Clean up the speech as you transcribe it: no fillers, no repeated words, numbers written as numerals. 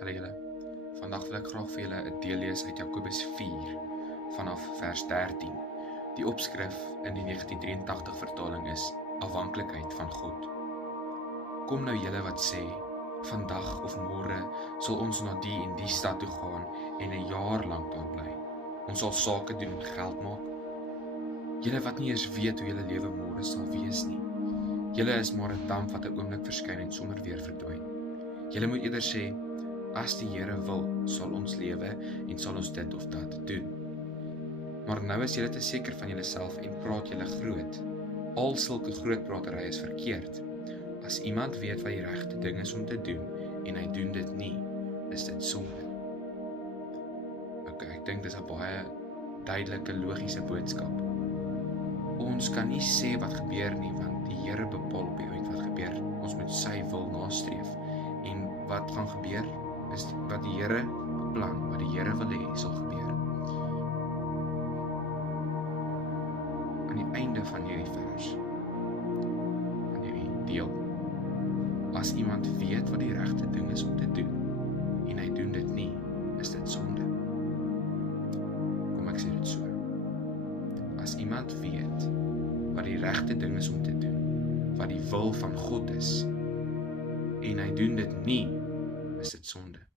Hallo julle. Vandag wil ek graag vir julle 'n deel lees uit Jakobus 4 vanaf vers 13. Die opskrif in die 1983 vertaling is Afhanklikheid van God. Kom nou julle wat sê, vandag of môre sal ons na die en die stad toe gaan en 'n jaar lank daar bly. Ons sal sake doen en geld maak. Julle wat nie eers weet hoe julle lewe môre sal wees nie. Julle is maar 'n damp wat 'n oomblik verskyn en sommer weer verdwyn. Julle moet eerder sê, as die Here wil, sal ons lewe en sal ons dit of dat doen. Maar nou is julle te seker van julleself en praat julle groot. Al sulke groot pratery is verkeerd. As iemand weet wat die regte ding is om te doen en hy doen dit nie, is dit sonde. Ek dink dis 'n baie duidelike, logiese boodskap. Ons kan nie sê wat gebeur nie, want die Here bepaal op die uit wat gebeur. Ons moet sy wil nastreef. En wat gaan gebeur, is wat die Here beplan, wat die Here wil hê sal gebeur. Aan die einde van hierdie vers, van hierdie deel, as iemand weet wat die regte ding is om te doen, en hy doen dit nie, is dit sonde. Kom ek sê dit so. As iemand weet wat die regte ding is om te doen, wat die wil van God is, en hy doen dit nie, is dit sonde.